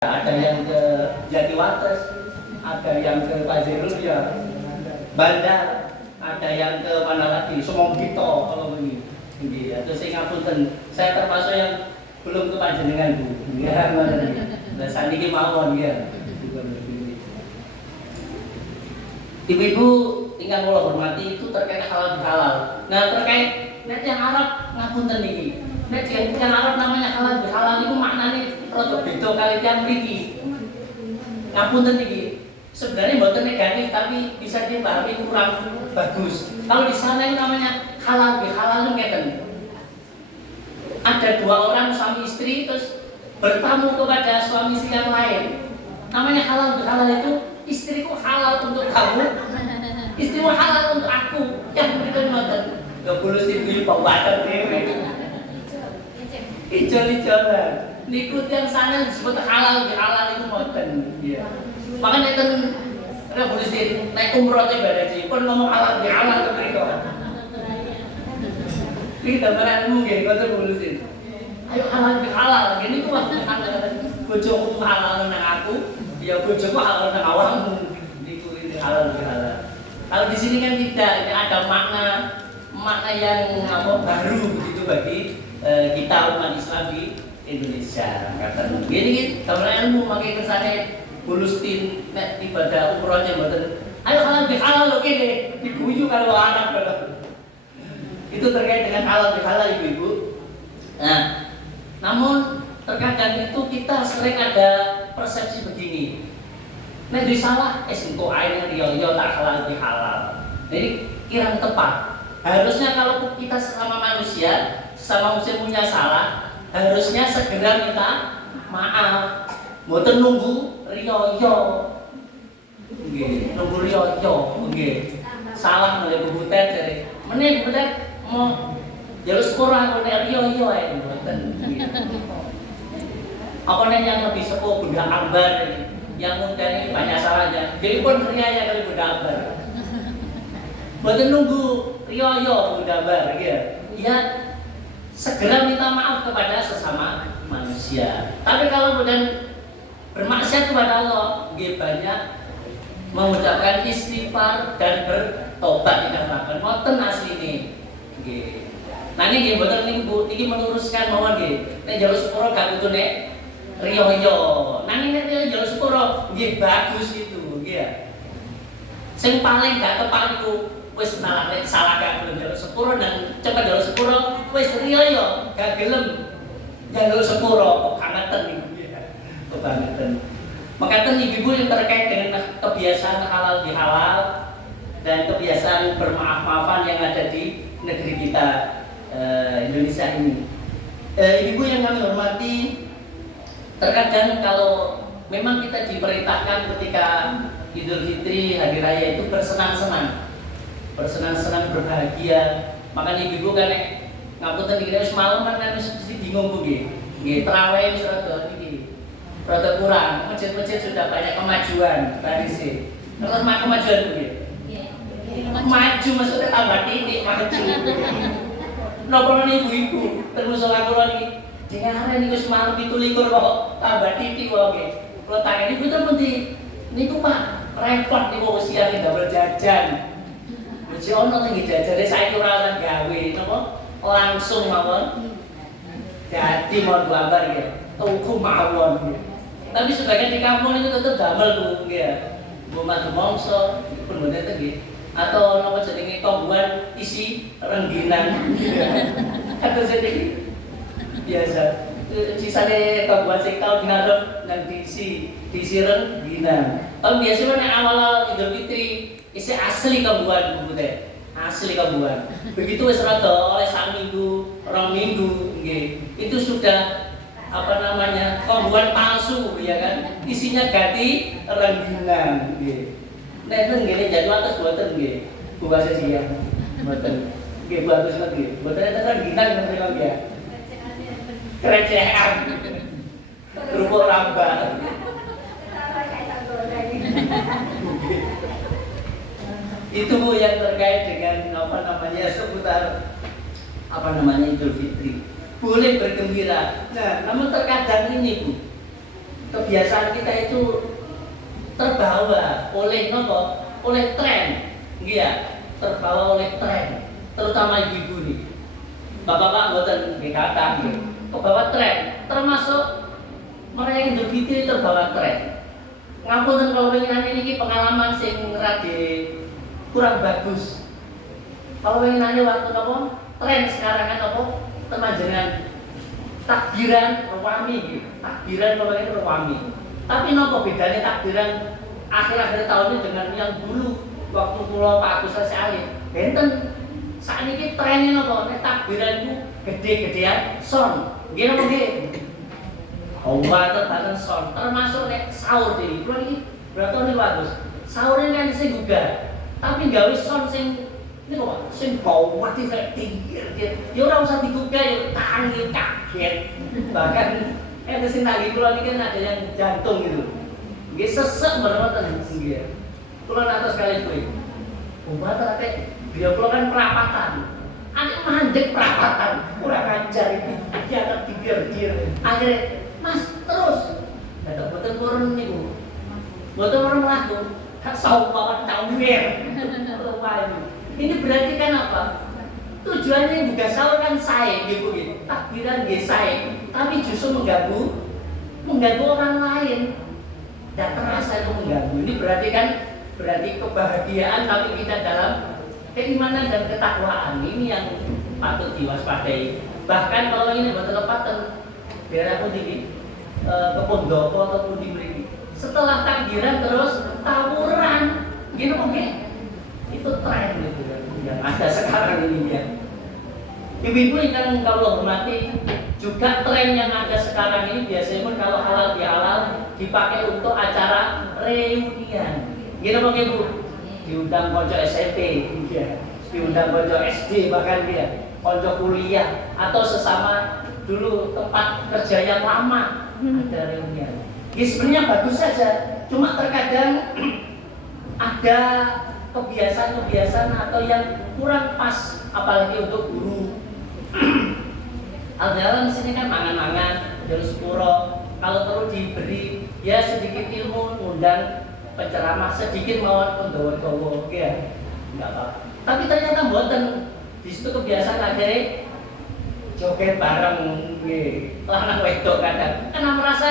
Ada yang ke Jatiwates, ada yang ke Pazerulya, Bandar, ada yang ke mana lagi, Somonggito kalau begini. Terus saya ngapunten, saya termasuk yang belum ke Panjenengan Bu. Ya, nah saniki mawon ya. Ibu-ibu tinggal kula hormati itu terkait halal bihalal. Nah terkait nek yang Arab ngapunten niki. Nek yang Arab namanya halal bihalal itu maknanya rada beda kali tiyang mriki. Ngapunten niki. Sebenarnya mboten negatif tapi bisa dipahami kurang bagus. Kalau di sana itu namanya halal bihalal itu ngeten. Ada dua orang suami istri terus bertamu kepada suami istri yang lain. Namanya halal bihalal itu istriku halal untuk kamu, istrimu halal untuk aku. Yang begitu ngoten. Gak boleh sih Pak Bater dewe. Ijol-ijolan. Niku yang sana disebut halal itu ngoten. Iya. Makanya itu revolusi naik umroh itu ibadah sih. Pun ngomong halal ke mereka. Kita barang mungkin kau revolusi. Ayo halal. Gini tuh bojoku halal nang aku. Ya bojoku halal nang awakmu. Niku ini halal. Kalau di sini kan tidak, ini ada makna yang baru begitu bagi kita umat Islam di Indonesia. Kata gini kalau ilmu makai kesane Bulustin nek ibadah umrohnya mboten. Ayo halal oke deh, diguyu kalau anak pada. Itu terkait dengan halal ibu-ibu. Nah, namun terkadang itu kita sering ada persepsi begini. Nek di salah engko ae riyo tak halal. Jadi kirang tepat. Harusnya kalau kita sesama manusia punya salah, harusnya segera minta maaf. Mboten nunggu riyo. Nggih, nunggu riyo nggih. Salah mulai bebutet dari. Meneh bebutet mau jalur sepura aku nek riyo ae mboten. Apa nih yang lebih sepuh Bunda Ambar yang muda ini banyak salahnya. Jadi pun riaya kali Bunda Ambar. Mboten nunggu riyo Bunda Ambar ya. Segera minta maaf kepada sesama manusia. Tapi kalau kemudian bermaksiat kepada Allah, banyak mengucapkan istighfar dan bertobat dikatakan. Ngoten asline. Nggih. Nah niki mboten niki meluruskan mawon nggih. Nek jalur sepuro gak kudu nek riyo. Nah nek jalur sepuro nggih bagus itu, nggih ya. Sing paling gak tepat iku wis salah gak gelem jalur sepuro dan cepat jalur sepuro wis riyo gak gelem jalur sepuro kok kangen niku ya. Kebangetan. Makanya ibu-ibu yang terkait dengan kebiasaan halal bihalal dan kebiasaan bermaaf-maafan yang ada di negeri kita Indonesia ini. Ibu yang kami hormati, terkadang kalau memang kita diperintahkan ketika Idul Fitri, Hari Raya itu bersenang-senang berbahagia. Makanya ibu-ibu kan ngapunten iki wis malam kan mesti bingung Bu nggih. Nggih traweh wis rada kurang. Masjid-masjid sudah banyak kemajuan tradisi. Terus kemajuan Bu nggih. Maju maksudnya tambah titik maju. Napa ibu-ibu terus salah kula niki dengar niku wis malam 17 kok tambah titik kok nggih. Kula tangeni ibu ten pundi? Niku Pak, repot niku usia ndamel jajan. Mesti ono sing jajane saiki ora usah gawe napa langsung mawon. Jadi mau gambar ya, tuku mawon. Tapi sebagian di kampung itu tetap damel Bu nggih ya. Mbok mas mongso pun mboten nggih. Atau napa jenenge kombuan isi rengginan. Kata sedih biasa. Sisane kombuan sing tau dinarep nang diisi rengginan. Tapi biasanya nek awal Idul Fitri isi asli kombuan Bu teh. Asli kombuan. Begitu wis rada oleh sak minggu, 2 minggu nggih. Itu sudah kombuan palsu ya kan. Isinya ganti rengginan nggih. Nek ten ngene Jatiwates boten nggih. Bu bahasa siang. Boten. Nggih bagus lagi. Boten enten rengginan nang ya. Kerecehan. Kerupuk rambak. Itu Bu yang terkait dengan seputar Idul Fitri. Boleh bergembira. Nah, namun terkadang ini Bu, kebiasaan kita itu terbawa oleh nopo, oleh tren, iya, terbawa oleh tren, terutama ibu-ibu nih, bapak-bapak buatan kata, kebawa tren, termasuk merayakan Idul Fitri terbawa tren. Ngapunten kalau penginan ini pengalaman sing rada kurang bagus. Kalau penginannya waktu apa? Tren sekarang kan apa? Temanjangan takbiran rewami gitu. Takbiran kalau ini rewami. Tapi nopo bedanya takbiran akhir-akhir tahun ini dengan yang dulu waktu kula Pak Agus Sasi Alim. Benten saat ini trennya nopo? Takbiran itu gede-gedean son. Nggih napa nggih? Bahkan son, termasuk nek sahur deh. Kulo iki berarti ini bagus. Sahurnya kan sing gugah. Tapi gawe son sing ini kok sing mati kayak tinggi. Ya ora usah digugah ya tangi kaget. Bahkan sing tangi kulo ini kan ada yang jantung gitu. Nggih sesek mboten nggih. Kulo atas kali kuwi. Umat terate dia kulo kan perapatan. Anak mandek perapatan. Ora ngajar iki. Dia akan dibiar-biar. Akhirnya Mas terus, datang boten turun niku, boten orang melaku, tak saupawan tawir, ini berarti kan apa? Tujuannya juga sahur kan saya, gitu, takbiran gak saya, tapi justru mengganggu orang lain, dan terasa itu mengganggu. Ini berarti kan kebahagiaan, tapi kita dalam keimanan dan ketakwaan ini yang patut diwaspadai. Bahkan kalau ini boten lepatan. Daerah pun di Kepondoko ataupun di Mriki. Setelah takbiran terus tawuran, gitu oke? Itu tren gitu yang ada sekarang ini ya. Ibu-ibu yang kalau hormati juga tren yang ada sekarang ini biasanya pun kalau halal bihalal dipakai untuk acara reunian. Gitu oke Bu? Diundang konco SMP, ya. Diundang konco SD bahkan dia, konco kuliah atau sesama dulu tempat kerja yang lama ada reunian. Ya sebenarnya bagus saja, cuma terkadang ada kebiasaan-kebiasaan atau yang kurang pas, apalagi untuk guru. Aldalan di sini kan mangan-mangan, terus puro. Kalau perlu diberi ya sedikit ilmu, undang penceramah sedikit mawon pendawa-dawa, ya nggak apa. Tapi ternyata buatan di situ kebiasaan akhirnya joget bareng nggih. Lanang wedok kadang. Karena merasa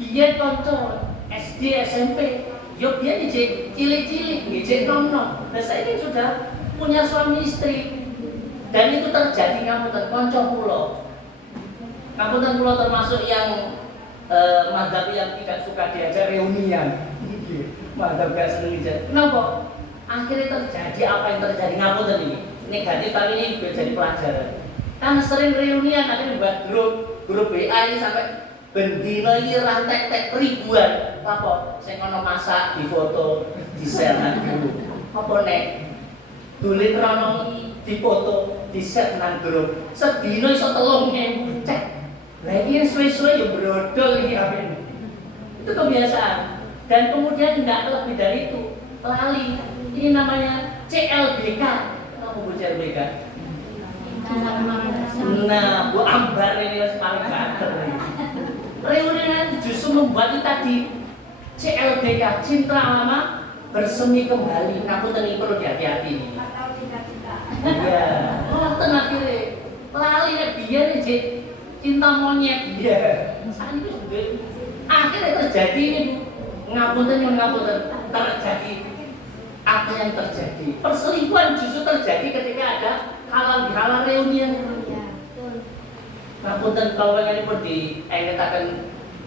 biyen kanca SD, SMP, yo biyen cilik-cilik, nggih nom-nom. Nah, saiki sudah punya suami istri. Dan itu terjadi ngapunten kanca kula. Ngapunten kula termasuk yang mazhab yang tidak suka diajak reunian. Nggih. Mazhab gak seneng diajak. Kenapa? Akhirnya terjadi apa yang terjadi ngapunten ini. Negatif tapi ini juga jadi pelajaran. Kan sering reunian, akhirnya buat grup WA ini sampai bendino ini rantek-tek ribuan. Apa? Saya ngono masak, di foto, di share nang grup. Apa nek? Dulit rono di foto, di share nang grup. Sedino iso 3.000 cek. Lah iki suwe-suwe yo brodol iki ape. Itu kebiasaan. Dan kemudian enggak lebih dari itu, lali. Ini namanya CLBK. Apa Bu CLBK? Nah, Bu Ambar ini paling banter. Reunian justru membuat itu tadi CLBK, Cinta Lama Bersemi Kembali. Ngapunten ini perlu dihati-hati. Iya, ngoten akhirnya lali nek biyen cinta monyet. Iya. Saat itu sudah akhirnya terjadi ini ngapunten terjadi apa yang terjadi? Perselingkuhan justru terjadi ketika ada halal reunian. Ngapunten kalau ini pun diengetaken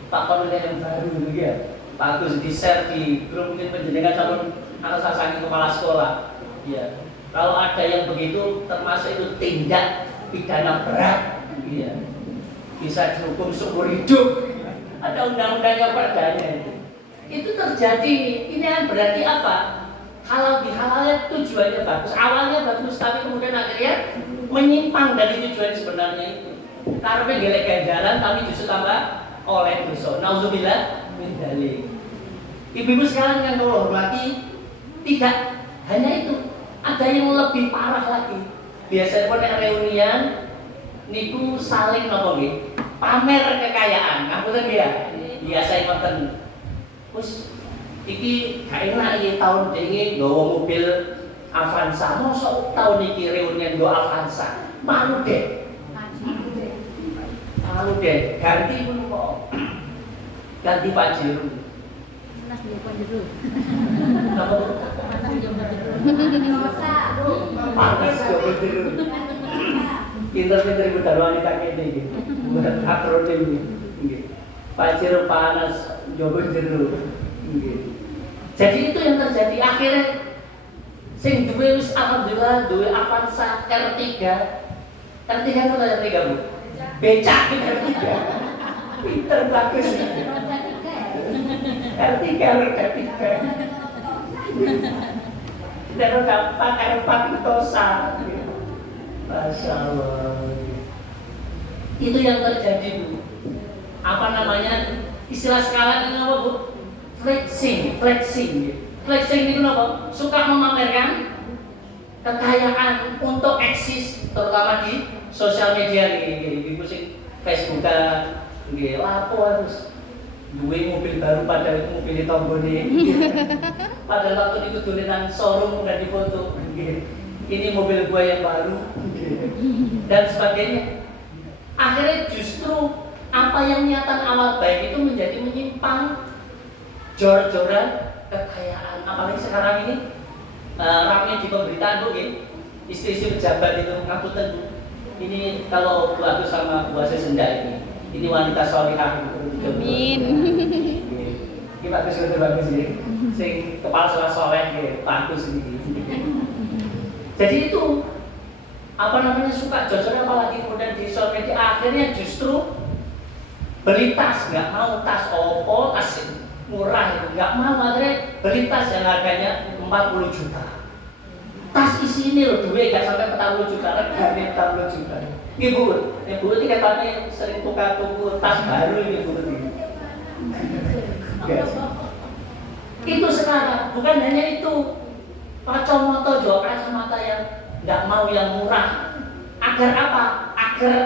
Pak Komandan yang baru ya. Pak Agus di-share di grup mungkin penjenengan calon anak sasangi kepala sekolah. Ya. Kalau ada yang begitu termasuk itu tindak pidana berat. Iya. Bisa dihukum seumur hidup. Ada undang-undangnya perdanya itu. Itu terjadi. Ini kan berarti apa? Halal bihalalnya tujuannya bagus, awalnya bagus, tapi kemudian akhirnya menyimpang dari tujuan sebenarnya itu. Karena gelek ganjaran, tapi justru tambah oleh dosa. Nauzubillah min dzalik. Ibu-ibu sekalian yang kau hormati, tidak hanya itu, ada yang lebih parah lagi. Biasanya pada reunian, niku saling nopo nggih, pamer kekayaan. Ngapunten ya. biasa ngoten. Wis iki gak enak iki tahun dingin nggawa mobil Avanza. Mosok tahun iki reunian nggo Avanza. Malu deh. Malu deh. Ganti pun kok. Ganti Pajero. Mas dia Pajero. Apa? Panas jowo jero. Pinter-pinter ibu wanita kene iki. Buat akronim iki. Nggih. Pajero panas jowo jero. Nggih. Jadi itu yang terjadi akhirnya sing duwe wis alhamdulillah duwe Avanza R3. R3 itu R3 Bu. Becak R3. Pinter bagus. R3 roda 3. Dan gampang R4 tosa. Masya Allah. Itu yang terjadi Bu. Apa namanya? Istilah sekarang ini apa Bu? Flexing. Flexing itu apa? Suka memamerkan kekayaan untuk eksis, terutama di sosial media nih, di Facebook, nggih, lapo harus duwe mobil baru padahal itu mobil tonggone. Padahal waktu itu dolenan showroom dan difoto, nggih. Ini mobil gua yang baru, dan sebagainya. Akhirnya justru apa yang niatan awal baik itu menjadi menyimpang, jor-joran kekayaan. Apalagi sekarang ini ramai di pemberitaan Bu, istri-istri pejabat itu ngapunten Bu. Ini kalau Bu Agus sama Bu Aziz Senda ini wanita solihah. Amin. Ini bagus ini. Sing kepala sekolah soleh bagus ini. Jadi itu apa namanya suka jor-joran apalagi kemudian di sosial media akhirnya justru beli tas, nggak mau tas opo, tas murah, nggak mau akhirnya beli tas yang harganya 40 juta. Tas isi ini loh, duit nggak sampai 40 juta, regane 40 juta. Ibu ini katanya sering tukar tuku tas baru ini Bu. Yes. Itu sekarang, bukan hanya itu. Kacamata juga kacamata yang nggak mau yang murah. Agar apa? Agar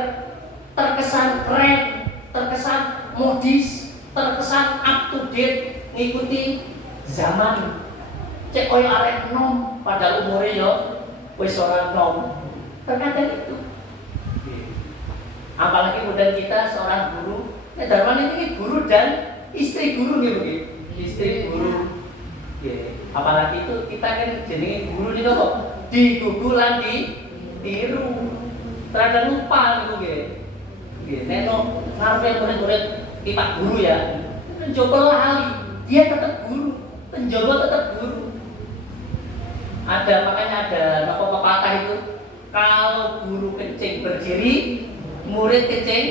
terkesan keren, terkesan modis, terkesan up to date, ngikuti zaman. Cek koyo arek nom pada umure yo wis ora nom. Terkadang itu. Apalagi kemudian kita seorang guru, Darman ini guru dan istri guru nih begitu. Istri guru. Apalagi itu kita kan jenenge guru niku kok digugu lan ditiru. Terkadang lupa niku nggih. Nggih, nek ngarepe murid-murid Pak guru ya, mencoba lali, dia tetap guru, penjaga tetap guru. Makanya ada pepatah itu, kalau guru kencing berdiri, murid kencing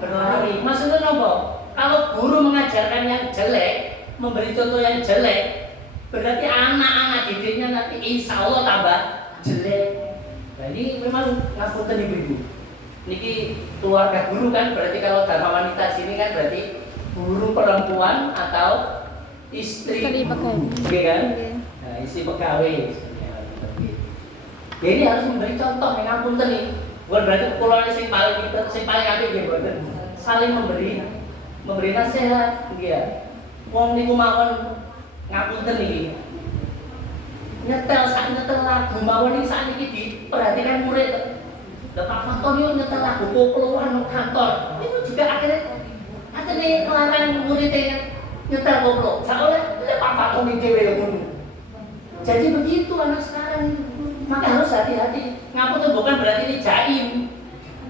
berlari. Maksudnya apa? Kalau guru mengajarkan yang jelek, memberi contoh yang jelek, berarti anak-anak didiknya nanti insya Allah tambah jelek. Nah ini memang ngapunten ibu-ibu. Niki keluarga guru kan berarti kalau Dharma Wanita sini kan berarti guru perempuan atau istri guru, kan? Nah, istri pegawai. Jadi harus memberi contoh yang ngapunten nih. Bukan berarti kula sing paling apik nggih mboten. Saling memberi nasihat nggih ya. Wong niku mawon ngapunten iki. Nyetel lagu mawon iki sakniki diperhatikan murid. Lah Pak Antonio nyetel lagu koploan nang kantor. Itu juga akhirnya ngelarang muridnya nyetel koplo. Gak oleh Pak Antonio dhewe ngono. Jadi begitu anak sekarang. Maka harus hati-hati. Ngapunten bukan berarti ini jaim.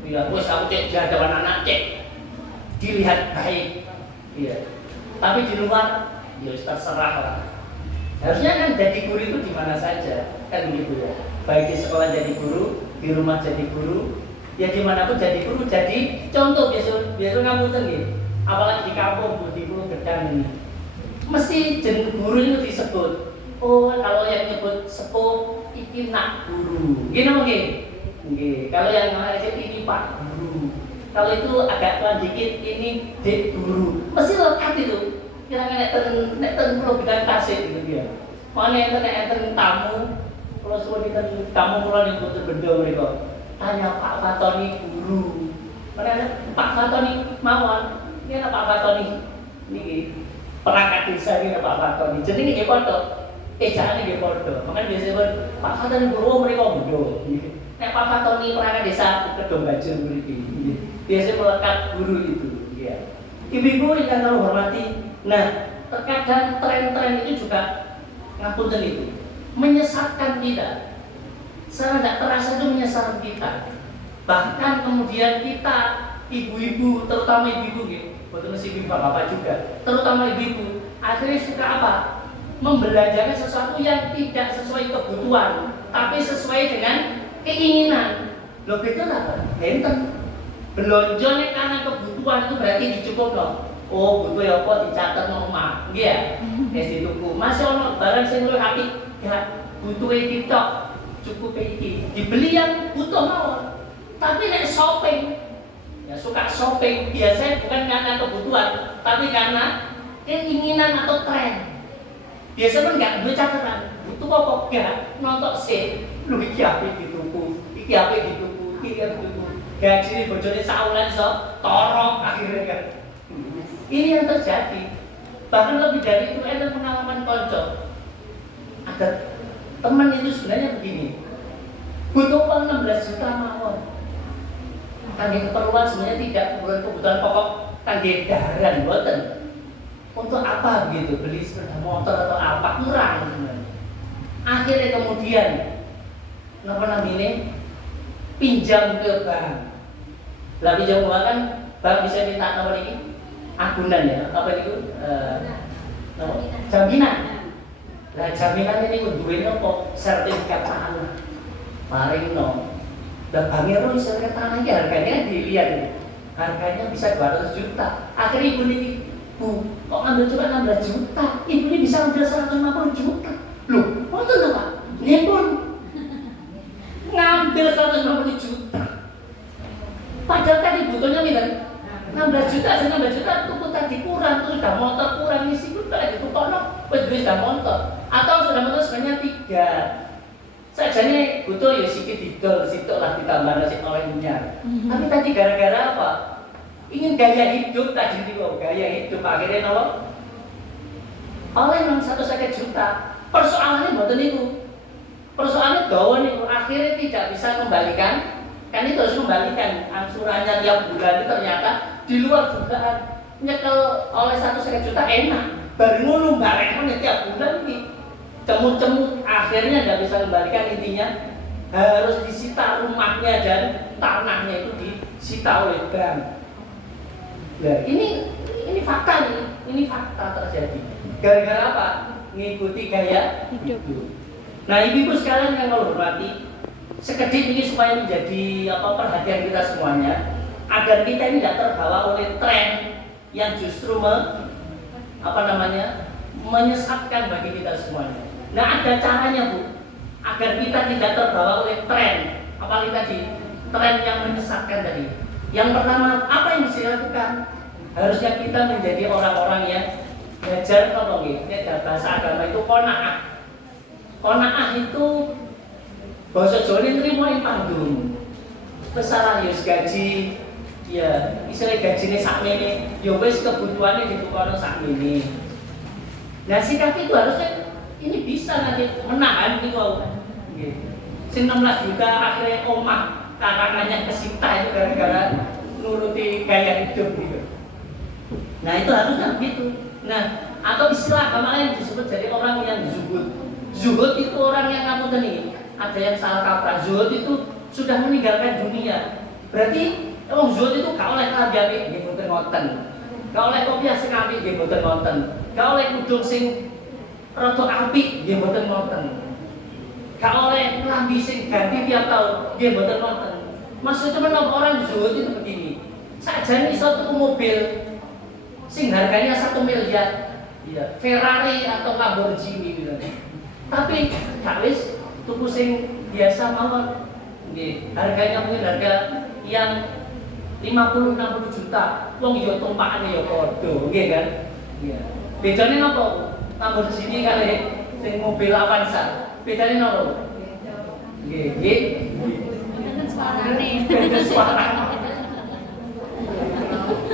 Ya wis aku cek di hadapan anak cek dilihat baik. Iya. Tapi di luar ya terserah lah. Harusnya kan jadi guru itu di mana saja, kan begitu ya. Baik di sekolah jadi guru, di rumah jadi guru, ya dimanapun jadi guru. Jadi contoh biasa ngapunten nggih. Apalagi di kampung di Pulau Gedang ini, mesti jeneng guru itu disebut. Oh kalau yang nyebut sepuh iki nak guru, gini nggih. Nggih. Kalau yang ngajak ini Pak Guru. Kalau itu agak tua dikit ini Dek Guru. Mesti lekat itu. Kira-kira nek Pulau Gedang Tasik gitu ya. Mana enten tamu, kalau sudah enten tamu kula ning Pulau Bendo mriku. Tanya Pak Fatoni guru. Mana Pak Fatoni mawon. Ini Pak Fatoni. Niki perangkat desa ini Pak Fatoni. Jenenge nggih padha. Ejaane nggih padha. Makanya biasanya pun Pak Fatoni guru mereka bodoh. Nek Pak Fatoni perangkat desa Kedong Bajul mriki. Biasanya melekat guru itu. Ya. Ibu-ibu yang kalau hormati. Nah, terkadang tren-tren itu juga ngapunten itu menyesatkan kita. Secara tidak terasa itu menyesatkan kita. Bahkan kemudian kita ibu-ibu, terutama ibu-ibu gitu, betul mesti bapak-bapak juga, terutama ibu-ibu, akhirnya suka apa? Membelanjakan sesuatu yang tidak sesuai kebutuhan, tapi sesuai dengan keinginan. Loh betul apa? Enten. Belonjone karena kebutuhan itu berarti dicukup loh. Oh butuh ya apa dicatat nang omah. Nggih ya. Wis dituku. Masih ono barang sing luwih apik, gak butuh iki tok. Cukup iki. Dibeli yang butuh mawon. Tapi nek shopping, ya suka shopping biasanya bukan karena kebutuhan, tapi karena keinginan atau tren. Biasanya kan nggak duit catatan, butuh apa gak nonton sih, lu iki apik dituku, iki apik dituku, iki apik dituku. Gaji bojone saulan iso torok akhirnya kan. Ini yang terjadi. Bahkan lebih dari itu ada pengalaman konco. Ada teman itu sebenarnya begini, butuh uang 16 juta mawon. Kangge keperluan sebenarnya tidak kebutuhan pokok, kangge daharan boten. Untuk apa gitu, beli sepeda motor atau apa, kurang sebenarnya. Akhirnya kemudian apa namanya, pinjam ke bank. Lah pinjam uang kan bank bisa minta nomor ini agunan ya, apa itu? Jaminan. Lah jaminan ini duwe apa? Sertifikat tanah. Paling no. Dan bangnya sertifikat tanahnya harganya dilihat, harganya bisa 200 juta. Akhirnya ibu ini, Bu, kok ngambil cuma 16 juta? Ibu ini bisa ngambil 150 juta. Loh, kok itu Pak? Ini pun ngambil 150 juta. Padahal tadi butuhnya minta 16 juta, 16 juta tuku tadi kurang, terus sudah motor kurang, isi pun kalau itu kono, sudah motor. Atau sudah motor sebenarnya 3. Sajane butuh ya sikit didol, sitok lah ditambah nasi olehnya. Tapi tadi gara-gara apa? Ingin gaya hidup tadi itu, gaya hidup akhirnya apa? Oleh memang 150 juta. Persoalannya buatan itu. Persoalannya dawan itu akhirnya tidak bisa kembalikan. Kan itu harus kembalikan angsurannya tiap bulan itu ternyata di luar dugaan. Nyekel oleh 150 juta enak. Baru ngono bareng tiap bulan ini. Cemu-cemu akhirnya tidak bisa kembalikan, intinya harus disita rumahnya dan tanahnya itu disita oleh bank. Nah, ini fakta nih, ini fakta terjadi. Gara-gara apa? Ngikuti gaya hidup. Nah, ibu-ibu sekalian yang mau hormati, sekedip ini supaya menjadi perhatian kita semuanya, agar kita ini tidak terbawa oleh tren yang justru menyesatkan bagi kita semuanya. Nah, ada caranya Bu, agar kita tidak terbawa oleh tren, apalagi tadi tren yang menyesatkan tadi. Yang pertama, apa yang mesti dilakukan? Harusnya kita menjadi orang-orang yang belajar ada bahasa agama itu qanaah. Qanaah itu bahasa Jawa ini terima yang panggung. Pesalah yus gaji, ya istilah gajinya sakmene, ya wis kebutuhannya ditukar sakmene. Nah, sikap itu harusnya ini bisa nanti menahan gitu. Sing 16 juta akhirnya omah karangannya kesita itu gara-gara nuruti gaya hidup gitu. Nah, itu harusnya begitu. Nah, atau istilah agama yang disebut jadi orang yang zuhud. Zuhud itu orang yang ngapunten, ada yang salah kaprah. Zuhud itu sudah meninggalkan dunia. Berarti wong zuhud itu gak oleh kambi apik nggih mboten ngoten. Gak oleh kopiah sing apik nggih mboten ngoten. Gak oleh kudung sing rada apik nggih mboten ngoten. Gak oleh lambi sing ganti tiap tahun nggih mboten ngoten. Maksudnya menapa orang zuhud itu begini. Sakjane iso tuku mobil sing harganya 1 miliar, ya, Ferrari atau Lamborghini gitu. Tapi gak wis tuku sing biasa mawon. Nggih, harganya mungkin harga yang 50-60 juta. Wong yo tumpakane yo padha, nggih kan? Iya. Bedane napa? Lamborghini kali sing mobil Avanza. Bedane napa? Nggih, nggih. Beda suarane. Beda suarane.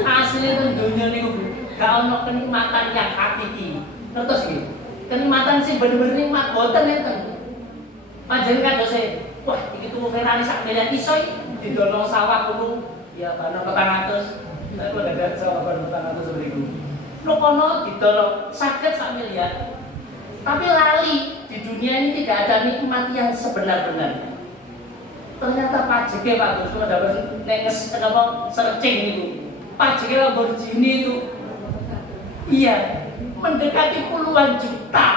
Asli itu dunia niku gak ono kenikmatan yang hakiki. Ngertos iki? Kenikmatan sing bener-bener nikmat boten enten. Panjenengan kados wah iki tuku Ferrari sak miliar iso iki didolong sawah kulo ya bano 400. Nek kok dadak sawah bano 400 sebriku. Lho kono didolong saged sak miliar. Tapi lali di dunia ini tidak ada nikmat yang sebenar-benarnya. Ternyata pajeke Pak Gus kalau dapat nenges apa searching itu. Pajeke Lamborghini itu iya mendekati puluhan juta.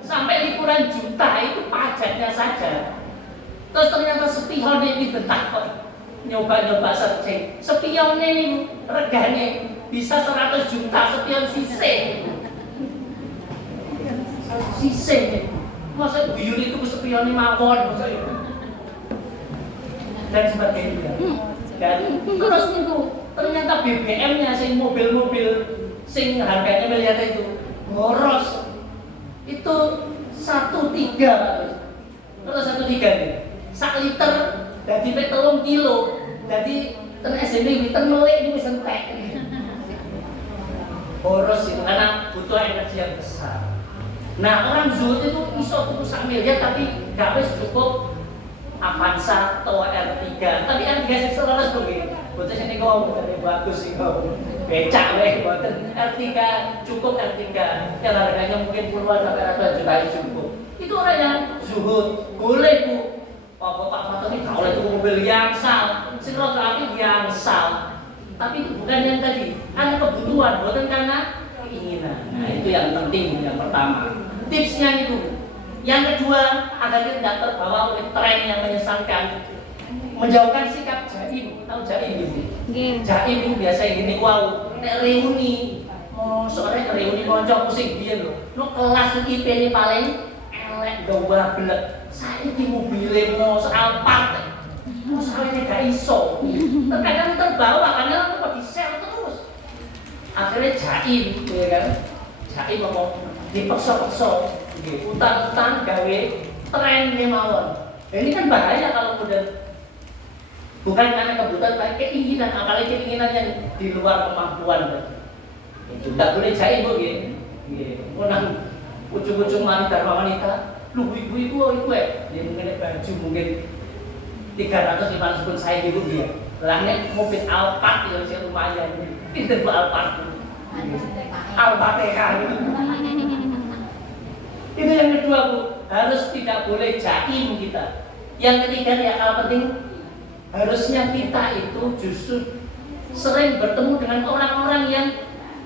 Sampai puluhan juta itu pajaknya saja. Terus ternyata spion ini bentak kok nyoba-nyoba searching. Spion ini regane bisa 100 juta spion sisih. Sisih. Masa buyur itu spion mawon masa itu. Dan sebagainya. Dan terus itu ternyata BBM-nya sing mobil-mobil sing harganya miliar itu boros. Itu 1,3 terus 1,3 nih. 1 liter dadi 3 kilo. Dadi ten SMP liter melek iki wis entek. Boros itu karena butuh energi yang besar. Nah, orang zuhud itu iso tuku 1 miliar tapi gak wis cukup Avanza atau R3. Tapi R3 sing selaras kok nggih. Boten sing niku bagus sih kok. Becak weh boten. R3 cukup R3. Yang harganya mungkin puluhan sampai ratusan juta cukup. Itu orang yang zuhud. Boleh Bu. Pak Fatoni gak oleh tuku mobil yang sal. Sing rada apik yang sal. Tapi itu bukan yang tadi. Ada kebutuhan, boten karena keinginan. Nah, itu yang penting yang pertama. Tipsnya itu. Yang kedua, agar kita tidak terbawa oleh tren yang menyesalkan, menjauhkan sikap jaim. Tahu jaim gitu? Jaim itu biasa gini, wow, nek reuni, sore reuni konco musik dia loh. Lo kelas IP ini paling elek gawa belek. Saya di mobilnya mau Alphard, mau soalnya gak iso. Terkadang terbawa karena kok di sel terus. Akhirnya jaim, ya kan? Jaim mau dipeksa-peksa. Utang-utang gawe tren mawon. Ini kan bahaya kalau kemudian bukan karena kebutuhan, tapi keinginan, apalagi keinginan yang di luar kemampuan. Itu tidak boleh jahit Bu nggih. Nggih. Menang ujung-ujung wanita, lu ibu-ibu ya. Dia mungkin baju mungkin 300-500 pun saya gitu dia. Lah nek mobil Alphard ya sing lumayan. Pinten Bu Alphard. Alphard kan. Itu yang kedua Bu, harus tidak boleh jaim kita. Yang ketiga yang hal penting, harusnya kita itu justru sering bertemu dengan orang-orang yang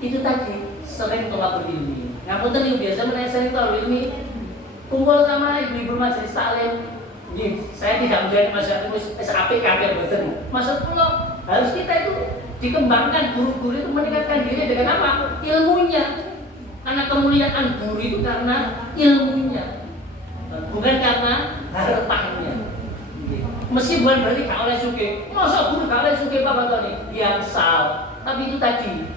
itu tadi sering tolak ilmi. Ngapunten yang biasa menaik sering tolak ilmi, kumpul sama ibu-ibu majelis taklim. Saya tidak menjadi masyarakat SAP kabeh boten. Maksud kula harus kita itu dikembangkan, guru-guru itu meningkatkan diri dengan apa? Ilmunya. Karena kemuliaan guru itu karena ilmunya, bukan karena hartanya. Meski bukan berarti gak oleh suge. Masa guru gak oleh suge Pak Fatoni? Yang sal. Tapi itu tadi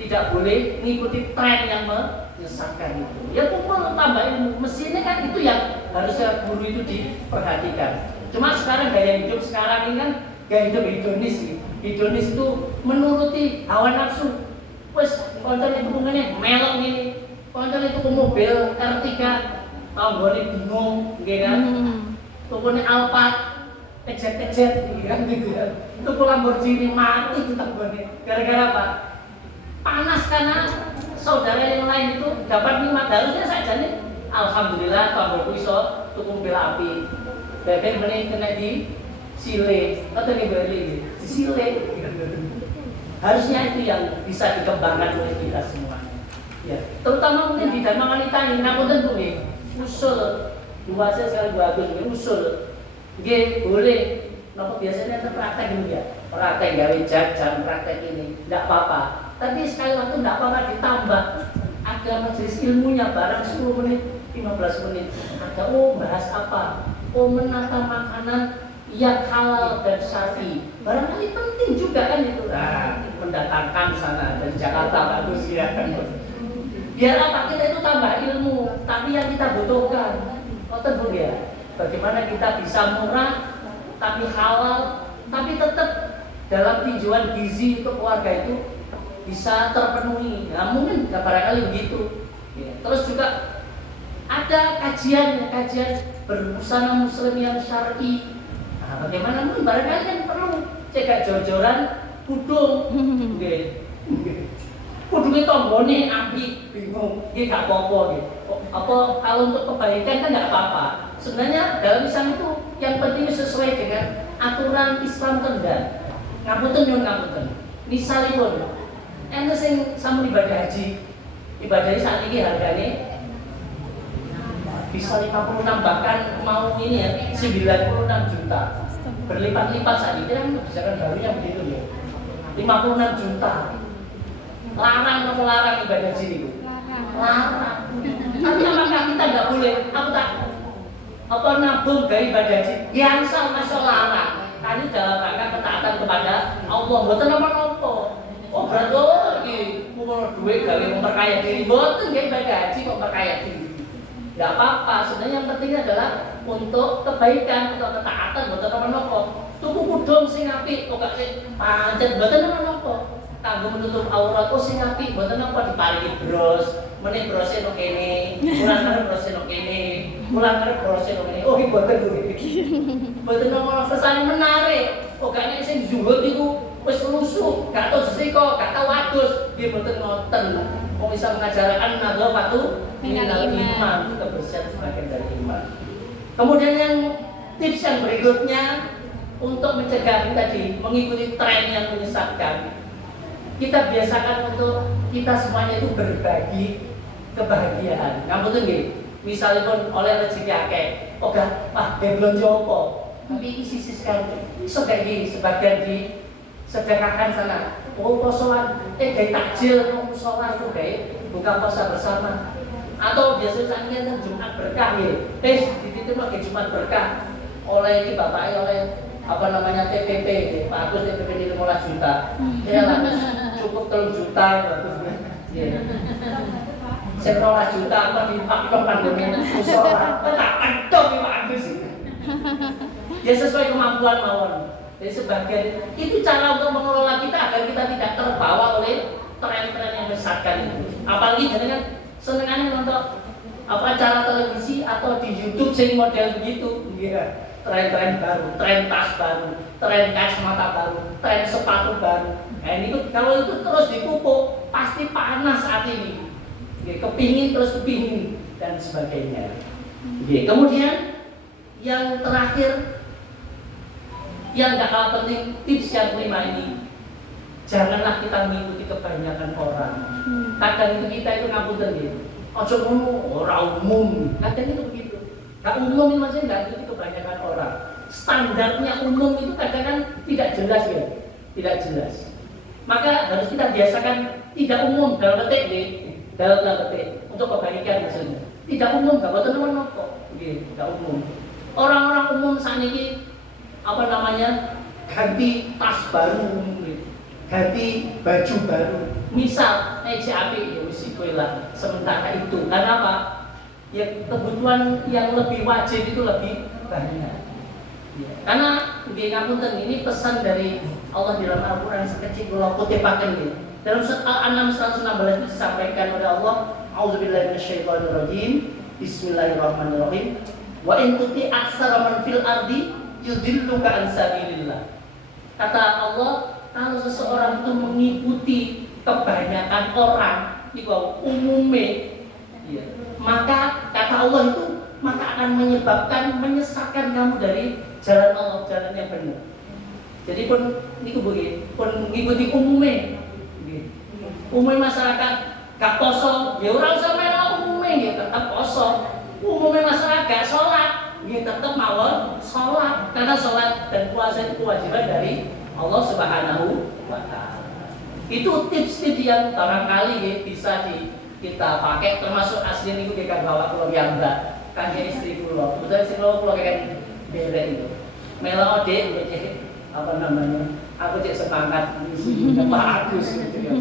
tidak boleh mengikuti tren yang menyesatkan itu. Ya kumpul tambah ilmu. Mestinya kan itu yang harusnya guru itu diperhatikan. Cuma sekarang gaya hidup sekarang ini kan gaya hidup hedonis. Hedonis itu menuruti hawa nafsu. Wes konten itu mungkin melong ini, konten itu ke mobil R3 tahun 2000 bingung, gitu kan? Tukunya Alphard, ejet-ejet, gitu kan? Tuku Lamborghini mati kita gone. Gara-gara apa? Panas karena saudara yang lain itu dapat nikmat. Harusnya saja nih, alhamdulillah tahun 2000 iso tuku mobil api. Beben beli kena di sile, atau di Bali, di sile. Harusnya itu yang bisa dikembangkan oleh kita semua. Ya, terutama mungkin di Dharma Wanita ini, namun tentu nih usul bahasa sekali bagus, usul, nggih boleh. Nopo biasanya terpraktek gitu ya, praktek gawe jam praktek ini, tidak apa-apa. Tapi sekali waktu tidak apa-apa ditambah ada majelis ilmunya barang 10 menit, 15 menit. Ada bahas apa? Menata makanan yang halal dan syar'i. Barangkali penting juga kan itu. Nah, mendatangkan sana dari Jakarta bagus ya kan. Biar apa kita itu tambah ilmu, tapi yang kita butuhkan. Betul Bu ya. Bagaimana kita bisa murah tapi halal, tapi tetap dalam tujuan gizi untuk keluarga itu bisa terpenuhi. Nah, mungkin barangkali begitu. Ya. Terus juga ada kajian berbusana muslim yang syar'i. Nah, bagaimana mungkin barangkali kan perlu cegah jor-joran kudung. Nggih. Kudungnya tombone api bingung, ini gak apa-apa gitu. Apa kalau untuk kebaikan kan gak apa-apa. Sebenarnya dalam Islam itu yang penting sesuai dengan aturan Islam tenda. Ngapunten nyuwun ngapunten. Misalipun ente sing sampun ibadah haji, ibadahnya saat ini harganya bisa 56 bahkan mau ini ya 96 juta. Berlipat-lipat saat ini kan kebijakan barunya begitu ya. 56 juta. Larang atau larang ibadah haji itu? Larang. Tapi apakah kita nggak boleh? Aku tak apa nabung dari ibadah haji? Yang sama larang. Karena dalam rangka ketaatan kepada Allah. Bukan apa-apa. Oh berarti lagi mau duit gawe memperkaya diri. Bukan nggak ibadah haji kok memperkaya diri. Nggak apa-apa. Sebenarnya yang penting adalah untuk kebaikan, untuk ketaatan. Bukan apa-apa. Tuku kudung sing apik, kok gak sing pancet. Bukan apa-apa. Kanggo menutup aurat kok sing apik mboten napa diparingi bros meneh brose nok kene mulang arep brose nok kene mulang arep brose nok kene oh iki mboten kuwi mboten napa sesane menarik kok gak nek sing zuhud iku wis lusuh gak tau sesiko gak tau adus nggih mboten ngoten wong bisa mengajarkan nadzafatu minal iman kebersihan sebagian dari iman. Kemudian yang tips yang berikutnya untuk mencegah tadi mengikuti tren yang menyesatkan, kita biasakan untuk kita semuanya itu berbagi kebahagiaan. Ngapunten nggih, misalipun oleh rezeki akeh, oga, wah belanja apa? Tapi iki sisihkan. Iso gak iki sebagian di sedekahkan sana. Oh, posoan gawe takjil nang musala itu gawe buka puasa bersama. Atau biasanya saatnya kan Jumat berkah nggih. Dititip lagi Jumat berkah oleh iki bapake oleh apa namanya TPP, Pak Agus TPP 15 juta. Ya lah, cukup 3 juta bagus. Ya. 15 juta apa dipakai pandemi musyawarah. Tak adok Pak Agus. Ya sesuai kemampuan mawon. Jadi sebagian itu cara untuk mengelola kita agar kita tidak terbawa oleh tren-tren yang menyesatkan itu. Apalagi jangan senengannya nonton apa acara televisi atau di YouTube sing model begitu. Iya. Tren-tren baru, tren tas baru, tren kacamata baru, tren sepatu baru. Nah ini kalau itu terus dipupuk pasti panas saat ini. Kepingin terus kepingin dan sebagainya. Kemudian yang terakhir yang gak kalah penting, tips yang kelima ini, janganlah kita mengikuti kebanyakan orang. Kadang itu kita itu ngapunten gitu. Ojo ngono, ora umum. Kadang itu begitu. Gak umum maksudnya gak ikuti kebanyakan orang. Standarnya umum itu kadang kan tidak jelas ya, tidak jelas. Maka harus kita biasakan tidak umum dalam petik nih, dalam petik untuk kebaikan maksudnya. Tidak umum, gak boten nopo, tidak umum. Orang-orang umum saat ini apa namanya ganti tas baru, ganti baju baru. Misal CAP ya wis lah. Sementara itu karena apa? Ya kebutuhan yang lebih wajib itu lebih banyak. Ya. Karena di ngapunten ini pesan dari Allah di dalam Al-Qur'an sekecil kula kutipaken iki. Dalam surat Al-An'am 116 itu disampaikan oleh Allah, A'udzubillahi minasyaitonirrajim. Bismillahirrahmanirrahim. Wa in tuti aksara man fil ardi yudilluka an sabilillah. Kata Allah, kalau seseorang itu mengikuti kebanyakan orang, itu umumnya, ya, maka kata Allah itu maka akan menyebabkan menyesatkan kamu dari jalan Allah, jalan yang benar. Jadi pun niku begini, pun mengikuti umumnya. Umumnya masyarakat gak poso, ya ora usah melu umumnya, ya tetap poso. Umumnya masyarakat sholat, ya tetap mawon sholat, karena sholat dan puasa itu kewajiban dari Allah Subhanahu wa Ta'ala. Itu tips-tips yang barangkali ya, bisa kita pakai, termasuk asli niku kita bawa keluar yang mbak, kan istri kula. Kebetulan istri kula kayak beda itu. Melo dek, apa namanya? Aku cek semangat ini Pak Agus gitu ya.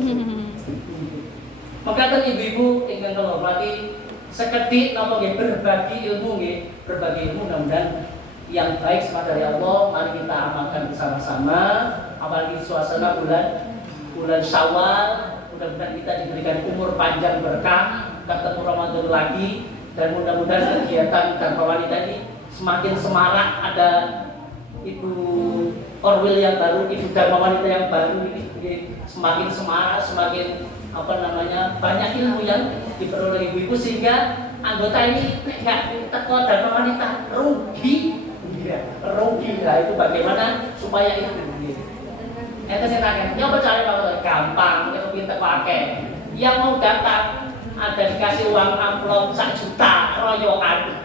Maka kan ibu-ibu ingin menghormati sekedhik napa nggih berbagi ilmu nggih, berbagi ilmu mudah-mudahan yang baik semata dari Allah. Mari kita amalkan bersama-sama, apalagi suasana bulan Syawal Mudah-mudahan kita diberikan umur panjang berkah, ketemu Ramadan lagi, dan mudah-mudahan kegiatan Dharma Wanita ini semakin semarak. Ada Ibu Orwil yang baru, Ibu Dharma Wanita yang baru ini semakin semarak, semakin banyak ilmu yang diperoleh ibu-ibu, sehingga anggota ini nggak teko Dharma Wanita rugi. Rugi lah. Itu bagaimana supaya itu begini. Saya tanya, ya percaya kalau gampang, kita pinter pakai. Yang mau datang ada dikasih uang amplop 1 juta royokan.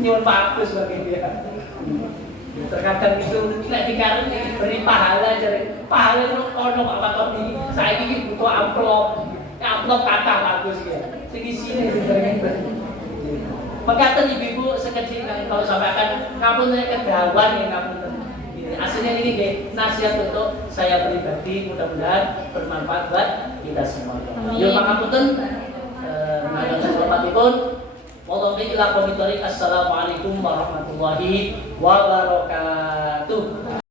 Nyuwun bagus bagi dia. Terkadang itu nek dikaren diberi pahala, jadi pahala itu ono Pak Patok ini. Saya ini butuh amplop. Amplop kata bagus ya. Sing isine sing mengatakan ibu-ibu sekecil kalau sampaikan ngapun kedawan ya ngapun. Aslinya ini nasihat untuk saya pribadi, mudah-mudahan bermanfaat buat kita semua. Yo pangapunten ngapunten hormatipun. Wallahu ila qomitori. Assalamualaikum warahmatullahi wabarakatuh.